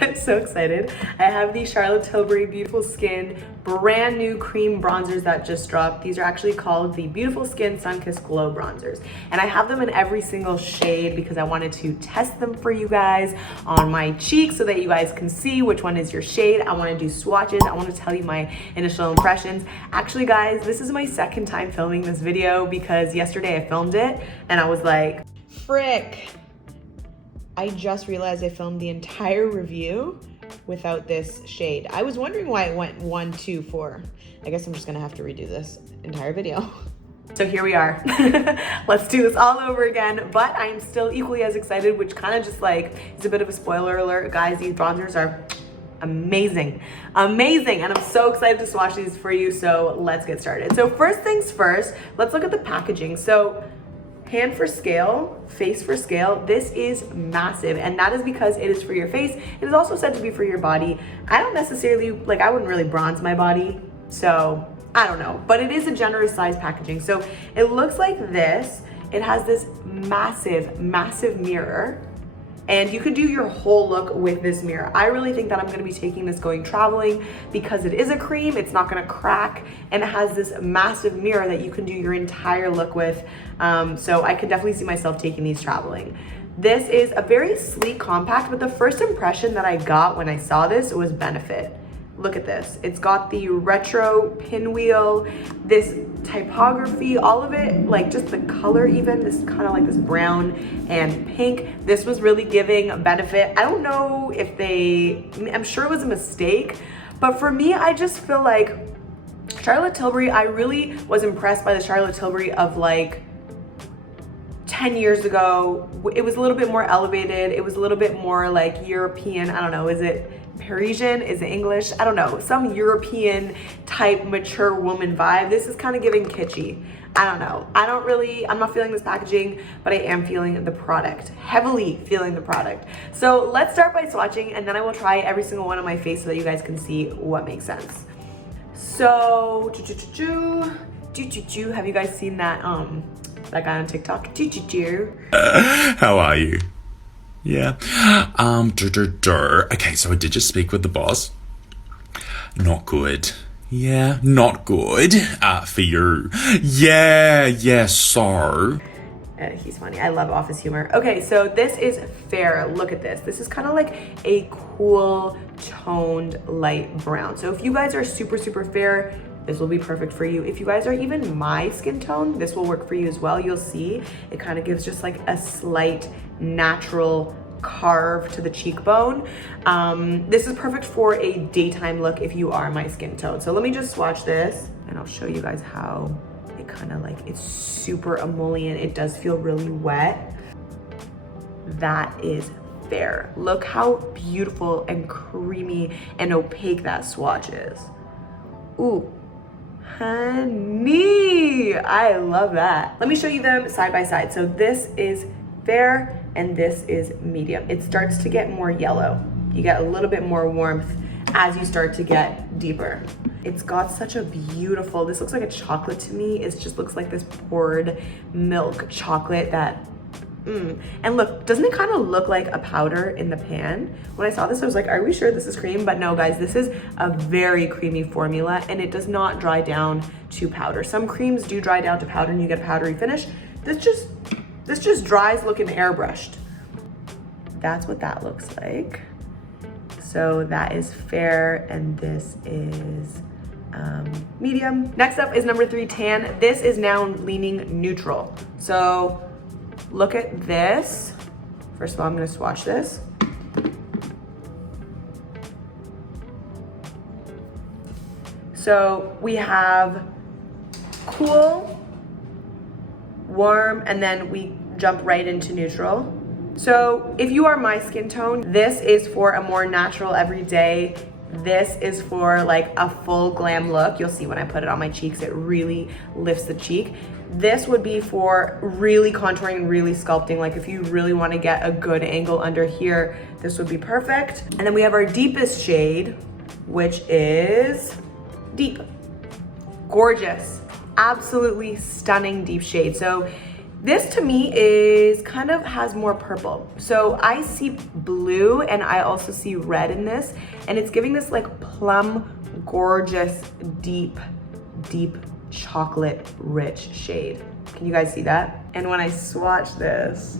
I'm so excited. I have the Charlotte Tilbury Beautiful Skin brand new cream bronzers that just dropped. These are actually called the Beautiful Skin Sun-Kissed Glow Bronzers. And I have them in every single shade because I wanted to test them for you guys on my cheeks so that you guys can see which one is your shade. I want to do swatches. I want to tell you my initial impressions. Actually, guys, this is my second time filming this video because yesterday I filmed it and I was like, frick. I just realized I filmed the entire review without this shade. I was wondering why it went 1, 2, 4. I guess I'm just gonna have to redo this entire video. So here we are. Let's do this all over again, but I am still equally as excited, which kind of just like is a bit of a spoiler alert. Guys, these bronzers are amazing, amazing, and I'm so excited to swatch these for you, so let's get started. So first things first, let's look at the packaging. So hand for scale, face for scale, this is massive, and that is because it is for your face. It is also said to be for your body. I don't necessarily, like, I wouldn't really bronze my body, so I don't know, but it is a generous size packaging. So it looks like this. It has this massive, massive mirror, and you could do your whole look with this mirror. I really think that I'm gonna be taking this going traveling because it is a cream, it's not gonna crack, and it has this massive mirror that you can do your entire look with. So I could definitely see myself taking these traveling. This is a very sleek compact, but the first impression that I got when I saw this was benefit. Look at this. It's got the retro pinwheel, this typography, all of it, like just the color even, this kind of like this brown and pink. This was really giving benefit. I don't know if I'm sure it was a mistake, but for me, I just feel like Charlotte Tilbury, I really was impressed by the Charlotte Tilbury of like 10 years ago. It was a little bit more elevated. It was a little bit more like European. I don't know, is it Parisian? Is it English? I don't know, some European type mature woman vibe. This is kind of giving kitschy. I don't know. I'm not feeling this packaging, but I am feeling the product, heavily feeling the product. So let's start by swatching, and then I will try every single one on my face so that you guys can see what makes sense. So, have you guys seen that guy on TikTok? How are you? Yeah. Okay, so I did just speak with the boss. Not good. Yeah, not good. For you. Yeah, so. He's funny. I love office humor. Okay, so this is fair. Look at this. This is kind of like a cool toned light brown. So if you guys are super, super fair, this will be perfect for you. If you guys are even my skin tone, this will work for you as well. You'll see it kind of gives just like a slight natural carve to the cheekbone. This is perfect for a daytime look if you are my skin tone. So let me just swatch this and I'll show you guys how it kind of like, it's super emollient. It does feel really wet. That is fair. Look how beautiful and creamy and opaque that swatch is. Ooh. Honey, I love that. Let me show you them side by side. So this is fair and this is medium. It starts to get more yellow. You get a little bit more warmth as you start to get deeper. It's got such a beautiful, this looks like a chocolate to me. It just looks like this poured milk chocolate that, And look, doesn't it kind of look like a powder in the pan? When I saw this, I was like, are we sure this is cream? But no, guys, this is a very creamy formula and it does not dry down to powder. Some creams do dry down to powder and you get a powdery finish. This just dries looking airbrushed. That's what that looks like. So that is fair and this is medium. Next up is number 3, tan. This is now leaning neutral. So look at this. First of all, I'm gonna swatch this. So we have cool, warm, and then we jump right into neutral. So if you are my skin tone, this is for a more natural everyday. This is for like a full glam look. You'll see when I put it on my cheeks, it really lifts the cheek. This would be for really contouring, really sculpting. Like if you really want to get a good angle under here, this would be perfect. And then we have our deepest shade, which is deep. Gorgeous, absolutely stunning deep shade. So This to me is kind of has more purple. So I see blue and I also see red in this, and it's giving this like plum, gorgeous, deep chocolate rich shade. Can you guys see that? And when I swatch this,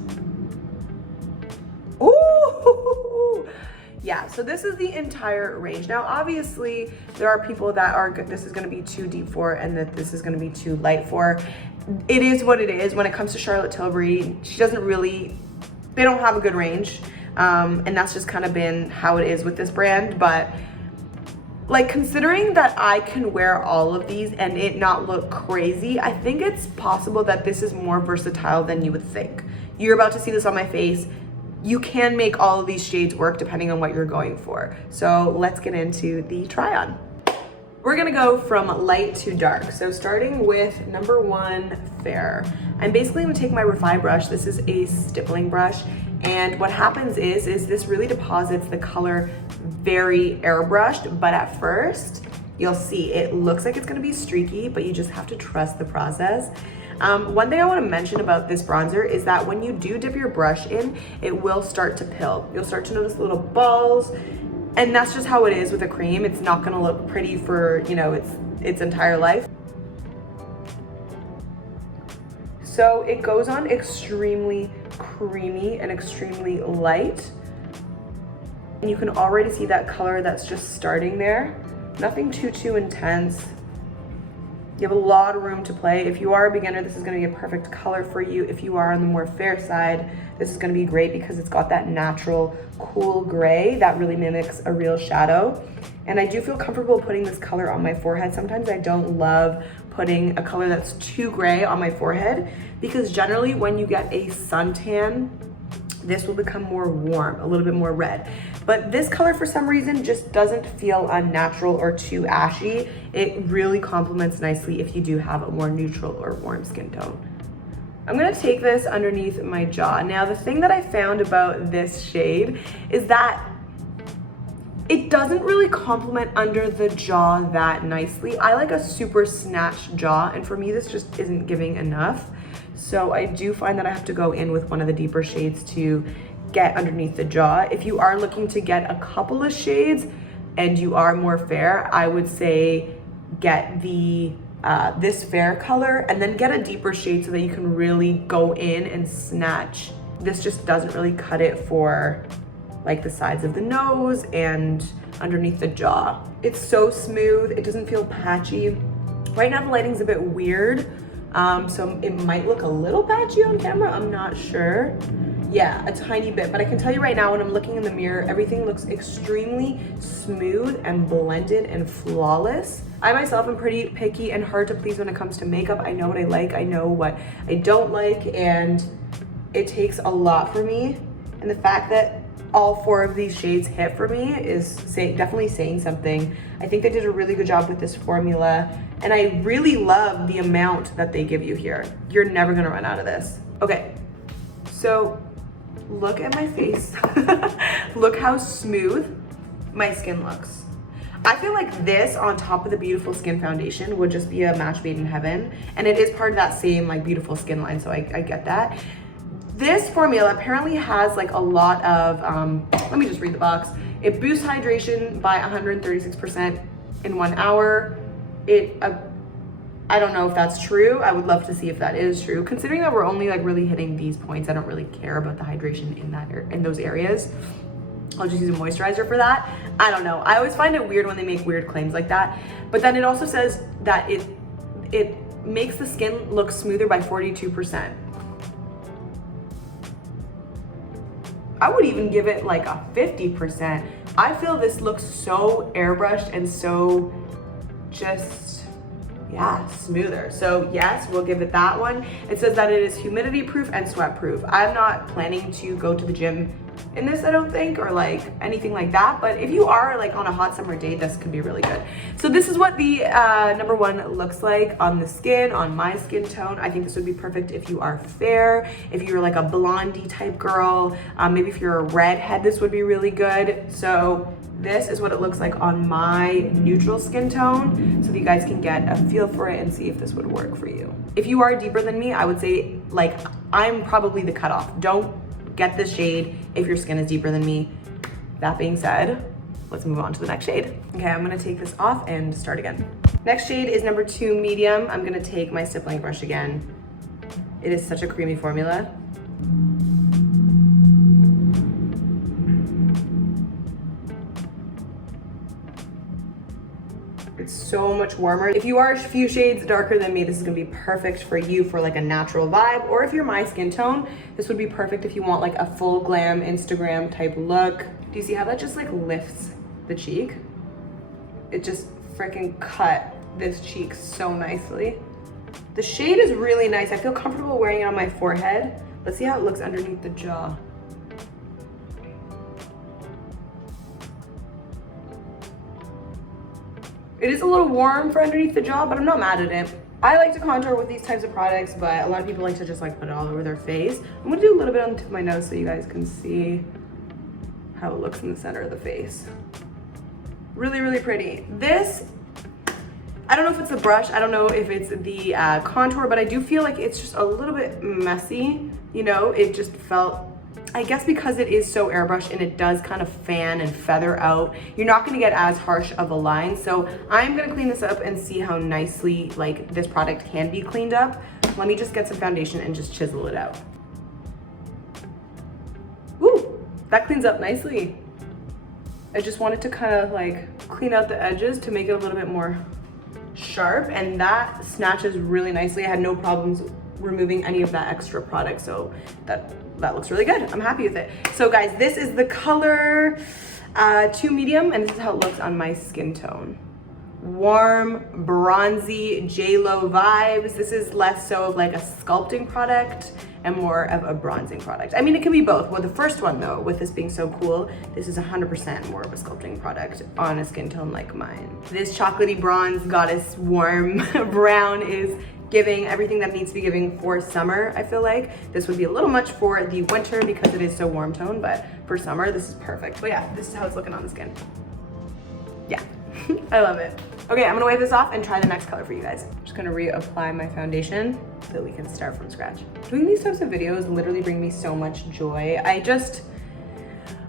ooh, yeah, so this is the entire range. Now, obviously, there are people that are, this is gonna be too deep for, and that this is gonna be too light for. It is what it is. When it comes to Charlotte Tilbury, she doesn't really, they don't have a good range. And that's just kind of been how it is with this brand. But like, considering that I can wear all of these and it not look crazy, I think it's possible that this is more versatile than you would think. You're about to see this on my face. You can make all of these shades work depending on what you're going for. So let's get into the try on. We're gonna go from light to dark. So starting with number 1, Fair. I'm basically gonna take my Refi brush. This is a stippling brush. And what happens is this really deposits the color very airbrushed, but at first, you'll see it looks like it's gonna be streaky, but you just have to trust the process. One thing I wanna mention about this bronzer is that when you do dip your brush in, it will start to pill. You'll start to notice little balls, and that's just how it is with a cream. It's not gonna look pretty for, you know, its entire life. So it goes on extremely creamy and extremely light. And you can already see that color that's just starting there. Nothing too intense. You have a lot of room to play. If you are a beginner, this is gonna be a perfect color for you. If you are on the more fair side, this is gonna be great because it's got that natural cool gray that really mimics a real shadow. And I do feel comfortable putting this color on my forehead. Sometimes I don't love putting a color that's too gray on my forehead because generally when you get a suntan, this will become more warm, a little bit more red. But this color for some reason just doesn't feel unnatural or too ashy. It really complements nicely if you do have a more neutral or warm skin tone. I'm gonna take this underneath my jaw. Now, the thing that I found about this shade is that it doesn't really complement under the jaw that nicely. I like a super snatched jaw, and for me, this just isn't giving enough. So I do find that I have to go in with one of the deeper shades to get underneath the jaw. If you are looking to get a couple of shades and you are more fair, I would say get the this fair color and then get a deeper shade so that you can really go in and snatch. This just doesn't really cut it for like the sides of the nose and underneath the jaw. It's so smooth, it doesn't feel patchy. Right now the lighting's a bit weird, so it might look a little patchy on camera, I'm not sure. Yeah, a tiny bit, but I can tell you right now when I'm looking in the mirror, everything looks extremely smooth and blended and flawless. I myself am pretty picky and hard to please when it comes to makeup. I know what I like, I know what I don't like, and it takes a lot for me. And the fact that all 4 of these shades hit for me is definitely saying something. I think they did a really good job with this formula, and I really love the amount that they give you here. You're never gonna run out of this. Okay, so look at my face. Look how smooth my skin looks. I feel like this on top of the Beautiful Skin foundation would just be a match made in heaven, and it is part of that same like Beautiful Skin line, so I get that. This formula apparently has like a lot of, let me just read the box. It boosts hydration by 136% in 1 hour. I don't know if that's true. I would love to see if that is true. Considering that we're only like really hitting these points, I don't really care about the hydration in those areas. I'll just use a moisturizer for that. I don't know. I always find it weird when they make weird claims like that. But then it also says that it makes the skin look smoother by 42%. I would even give it like a 50%. I feel this looks so airbrushed and so just, yeah, smoother. So yes, we'll give it that one. It says that it is humidity proof and sweat proof. I'm not planning to go to the gym in this, I don't think, or like anything like that. But if you are like on a hot summer day, this could be really good. So this is what the number one looks like on the skin, on my skin tone. I think this would be perfect if you are fair, if you're like a blondie type girl, maybe if you're a redhead, this would be really good. So this is what it looks like on my neutral skin tone, so that you guys can get a feel for it and see if this would work for you. If you are deeper than me, I would say like I'm probably the cutoff. Don't get this shade if your skin is deeper than me. That being said, let's move on to the next shade. Okay, I'm gonna take this off and start again. Next shade is number 2 medium. I'm gonna take my stippling brush again. It is such a creamy formula. It's so much warmer. If you are a few shades darker than me, this is gonna be perfect for you for like a natural vibe, or if you're my skin tone, this would be perfect if you want like a full glam Instagram type look. Do you see how that just like lifts the cheek? It just freaking cut this cheek so nicely. The shade is really nice. I feel comfortable wearing it on my forehead. Let's see how it looks underneath the jaw. It is a little warm for underneath the jaw, but I'm not mad at it. I like to contour with these types of products, but a lot of people like to just like put it all over their face. I'm gonna do a little bit on the tip of my nose so you guys can see how it looks in the center of the face. Really, really pretty. This, I don't know if it's the brush, I don't know if it's the contour, but I do feel like it's just a little bit messy. You know, it just felt, I guess because it is so airbrush and it does kind of fan and feather out, you're not gonna get as harsh of a line. So I'm gonna clean this up and see how nicely like this product can be cleaned up. Let me just get some foundation and just chisel it out. Ooh, that cleans up nicely. I just wanted to kind of like clean out the edges to make it a little bit more sharp, and that snatches really nicely. I had no problems removing any of that extra product, so that looks really good. I'm happy with it. So guys, this is the color 2 medium, and this is how it looks on my skin tone. Warm, bronzy, J-Lo vibes. This is less so of like a sculpting product and more of a bronzing product. I mean, it can be both. Well, the first one though, with this being so cool, this is 100% more of a sculpting product on a skin tone like mine. This chocolatey bronze goddess warm brown is giving everything that needs to be giving for summer. I feel like this would be a little much for the winter because it is so warm tone, but for summer, this is perfect. But yeah, this is how it's looking on the skin. Yeah, I love it. Okay, I'm gonna wipe this off and try the next color for you guys. I'm just gonna reapply my foundation so that we can start from scratch. Doing these types of videos literally bring me so much joy.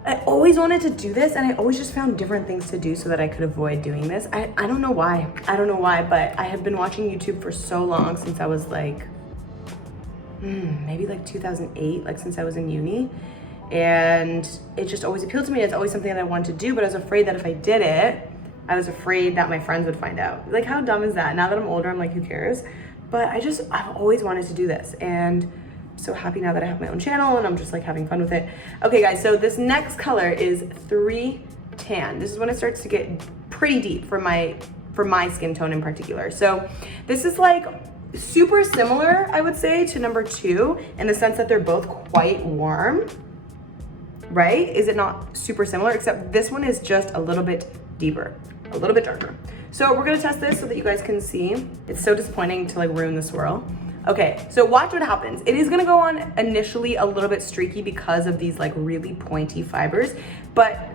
I always wanted to do this, and I always just found different things to do so that I could avoid doing this. I don't know why. I don't know why, but I have been watching YouTube for so long, since I was like, maybe like 2008, like since I was in uni. And it just always appealed to me. It's always something that I wanted to do, but I was afraid that if I did it, I was afraid that my friends would find out. Like, how dumb is that? Now that I'm older, I'm like, who cares? But I've always wanted to do this, and I'm so happy now that I have my own channel and I'm just like having fun with it. Okay guys, so this next color is 3 Tan. This is when it starts to get pretty deep for my skin tone in particular. So this is like super similar, I would say, to number 2 in the sense that they're both quite warm, right? Is it not super similar? Except this one is just a little bit deeper, a little bit darker. So we're gonna test this so that you guys can see. It's so disappointing to like ruin the swirl. Okay, so watch what happens. It is gonna go on initially a little bit streaky because of these like really pointy fibers, but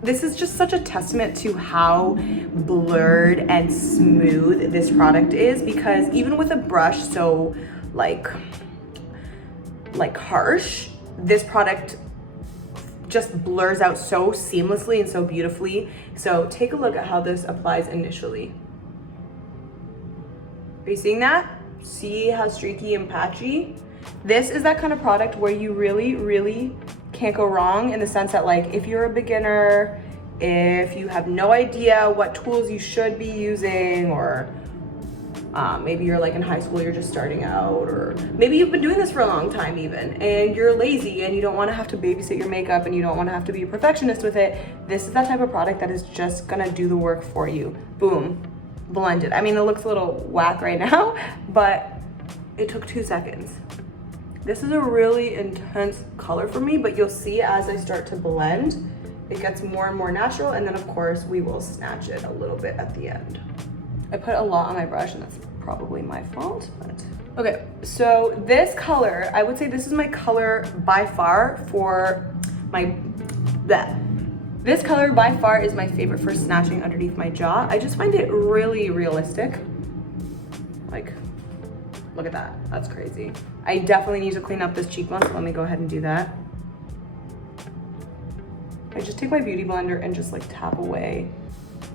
this is just such a testament to how blurred and smooth this product is, because even with a brush so like harsh, this product just blurs out so seamlessly and so beautifully. So take a look at how this applies initially. Are you seeing that? See how streaky and patchy? This is that kind of product where you really, really can't go wrong, in the sense that like if you're a beginner, if you have no idea what tools you should be using, or maybe you're like in high school, you're just starting out, or maybe you've been doing this for a long time even, and you're lazy and you don't want to have to babysit your makeup and you don't want to have to be a perfectionist with it. This is that type of product that is just gonna do the work for you. Boom, blended. I mean, it looks a little whack right now, but it took 2 seconds. This is a really intense color for me, but you'll see as I start to blend, it gets more and more natural, and then of course we will snatch it a little bit at the end. I put a lot on my brush, and that's probably my fault, but. Okay, so this color, I would say this is my color by far for my, this color by far is my favorite for snatching underneath my jaw. I just find it really realistic. Like, look at that, that's crazy. I definitely need to clean up this cheekbone, so let me go ahead and do that. I just take my beauty blender and just like tap away.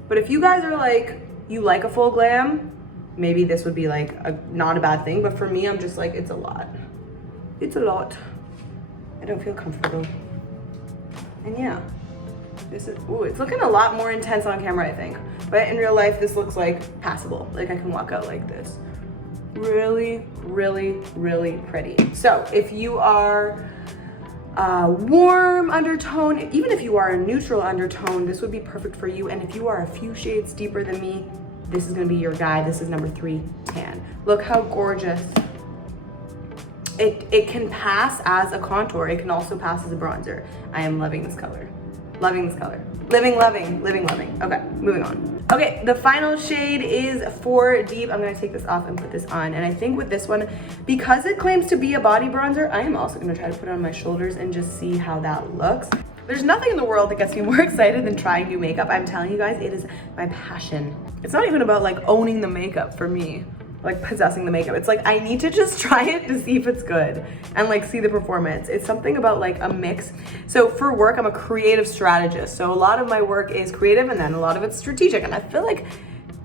But if you guys are like, you like a full glam, maybe this would be like not a bad thing, but for me, I'm just like, it's a lot. It's a lot. I don't feel comfortable. And yeah, this is, ooh, it's looking a lot more intense on camera, I think. But in real life, this looks like passable. Like I can walk out like this. Really, really, really pretty. So if you are a warm undertone, even if you are a neutral undertone, this would be perfect for you. And if you are a few shades deeper than me, this is gonna be your guy. This is number 3 tan. Look how gorgeous. It can pass as a contour. It can also pass as a bronzer. I am loving this color. Loving this color. Living, loving, living, loving. Okay, moving on. Okay, the final shade is 4 Deep. I'm gonna take this off and put this on. And I think with this one, because it claims to be a body bronzer, I am also gonna try to put it on my shoulders and just see how that looks. There's nothing in the world that gets me more excited than trying new makeup. I'm telling you guys, it is my passion. It's not even about like owning the makeup for me, like possessing the makeup. It's like, I need to just try it to see if it's good and like see the performance. It's something about like a mix. So for work, I'm a creative strategist. So a lot of my work is creative and then a lot of it's strategic. And I feel like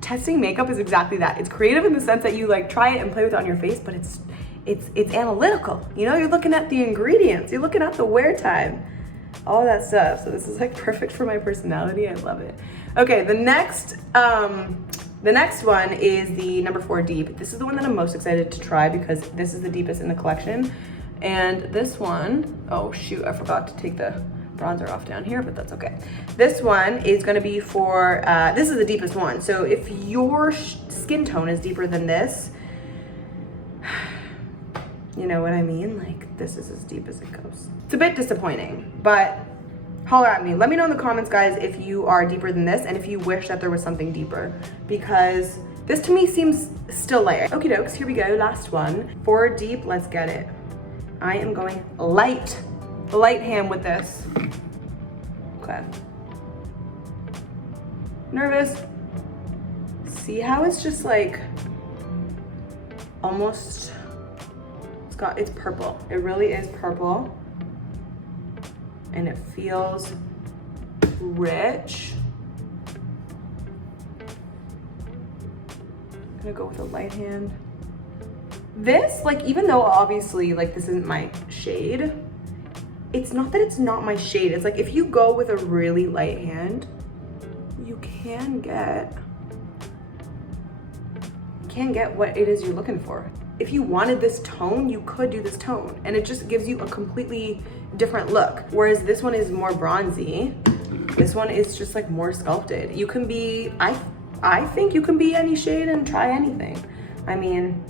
testing makeup is exactly that. It's creative in the sense that you like try it and play with it on your face, but it's analytical. You know, you're looking at the ingredients, you're looking at the wear time, all that stuff. So this is like perfect for my personality. I love it. Okay, the next one is the number 4 Deep. This is the one that I'm most excited to try because this is the deepest in the collection. And this one, oh shoot, I forgot to take the bronzer off down here, but that's okay. This one is gonna be for, this is the deepest one. So if your skin tone is deeper than this, you know what I mean? Like, this is as deep as it goes. It's a bit disappointing, but holler at me. Let me know in the comments, guys, if you are deeper than this and if you wish that there was something deeper, because this to me seems still light. Okie dokes, here we go, last one. 4 Deep, let's get it. I am going light hand with this. Okay. Nervous. See how it's just like, almost, it's purple. It really is purple. And it feels rich. I'm gonna go with a light hand. This, like, even though obviously like this isn't my shade, it's not that it's not my shade. It's like if you go with a really light hand, you can get what it is you're looking for. If you wanted this tone, you could do this tone, and it just gives you a completely different look. Whereas this one is more bronzy. This one is just like more sculpted. You can be, I think you can be any shade and try anything. I mean,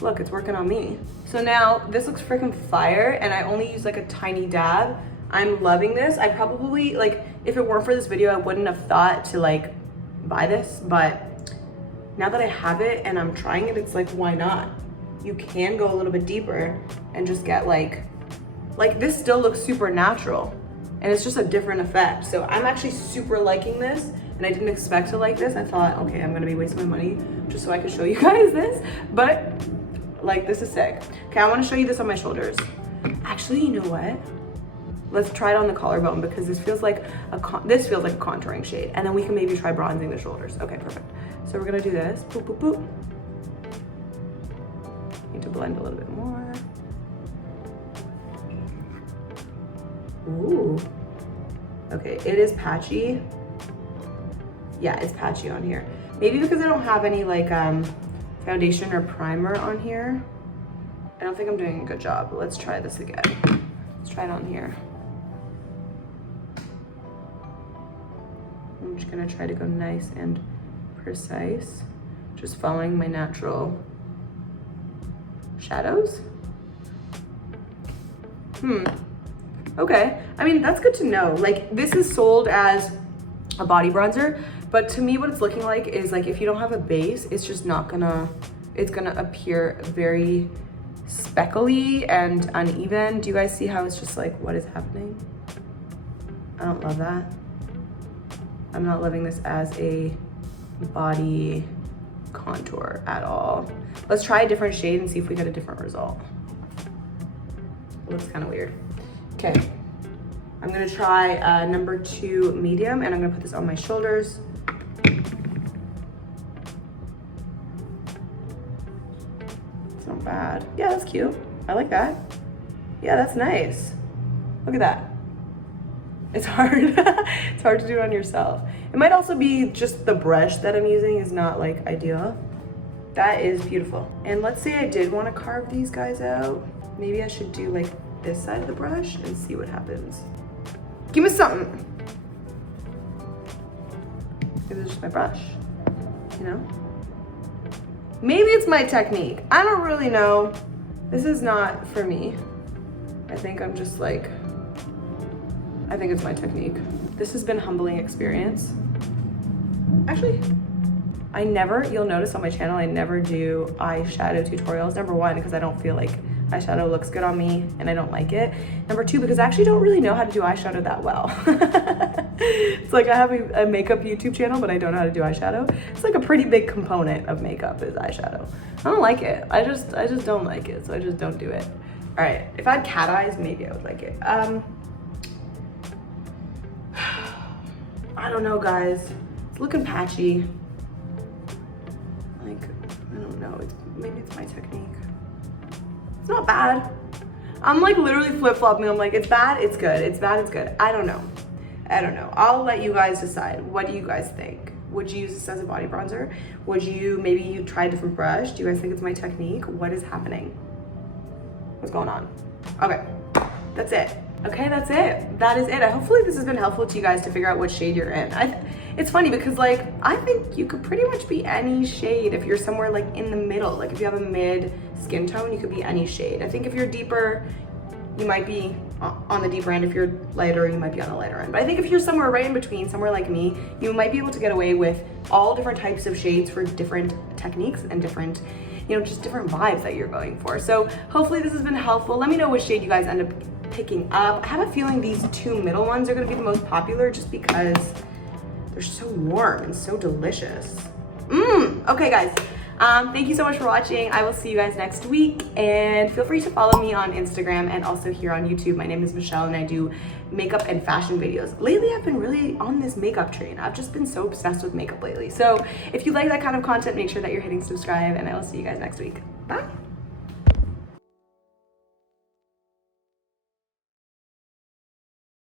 look, it's working on me. So now this looks freaking fire, and I only use like a tiny dab. I'm loving this. I probably, like, if it weren't for this video, I wouldn't have thought to like buy this, but now that I have it and I'm trying it, it's like, why not? You can go a little bit deeper and just get like this still looks super natural, and it's just a different effect. So I'm actually super liking this, and I didn't expect to like this. I thought, okay, I'm gonna be wasting my money just so I could show you guys this, but like, this is sick. Okay, I wanna show you this on my shoulders. Actually, you know what? Let's try it on the collarbone, because this feels like a contouring shade, and then we can maybe try bronzing the shoulders. Okay, perfect. So we're gonna do this. Boop, boop, boop. Need to blend a little bit more. Ooh. Okay, it is patchy. Yeah, it's patchy on here. Maybe because I don't have any like foundation or primer on here. I don't think I'm doing a good job. Let's try this again. Let's try it on here. I'm just gonna try to go nice and precise, just following my natural shadows. Okay, I mean, that's good to know. Like, this is sold as a body bronzer, but to me what it's looking like is like if you don't have a base, it's just not gonna, it's gonna appear very speckly and uneven. Do you guys see how it's just like, what is happening? I don't love that. I'm not loving this as a body contour at all. Let's try a different shade and see if we get a different result. It looks kind of weird. Okay, I'm gonna try number 2 medium, and I'm gonna put this on my shoulders. It's not bad. Yeah, that's cute. I like that. Yeah, that's nice. Look at that. It's hard. It's hard to do on yourself. It might also be just the brush that I'm using is not like ideal. That is beautiful. And let's say I did want to carve these guys out. Maybe I should do like this side of the brush and see what happens. Give me something. Maybe it's just my brush, you know? Maybe it's my technique. I don't really know. This is not for me. I think I'm just like, I think it's my technique. This has been a humbling experience. Actually, I never, you'll notice on my channel, I never do eyeshadow tutorials. Number 1, because I don't feel like eyeshadow looks good on me and I don't like it. Number 2, because I actually don't really know how to do eyeshadow that well. It's like I have a makeup YouTube channel, but I don't know how to do eyeshadow. It's like a pretty big component of makeup is eyeshadow. I don't like it. I just don't like it, so I just don't do it. All right, if I had cat eyes, maybe I would like it. I don't know, guys. It's looking patchy. Like, I don't know. Maybe it's my technique. It's not bad. I'm like literally flip-flopping. I'm like, it's bad, it's good. It's bad, it's good. I don't know. I don't know. I'll let you guys decide. What do you guys think? Would you use this as a body bronzer? Would you, maybe you try a different brush? Do you guys think it's my technique? What is happening? What's going on? Okay, that's it. Okay, that's it. That is it. Hopefully this has been helpful to you guys to figure out what shade you're in. It's funny because like, I think you could pretty much be any shade if you're somewhere like in the middle. Like if you have a mid skin tone, you could be any shade. I think if you're deeper, you might be on the deeper end. If you're lighter, you might be on the lighter end. But I think if you're somewhere right in between, somewhere like me, you might be able to get away with all different types of shades for different techniques and different, you know, just different vibes that you're going for. So hopefully this has been helpful. Let me know which shade you guys end up picking up. I have a feeling these 2 middle ones are gonna be the most popular just because they're so warm and so delicious. Okay guys, thank you so much for watching. I will see you guys next week, and feel free to follow me on Instagram and also here on YouTube. My name is Michelle and I do makeup and fashion videos. Lately I've been really on this makeup train. I've just been so obsessed with makeup lately. So if you like that kind of content, make sure that you're hitting subscribe, and I will see you guys next week. Bye.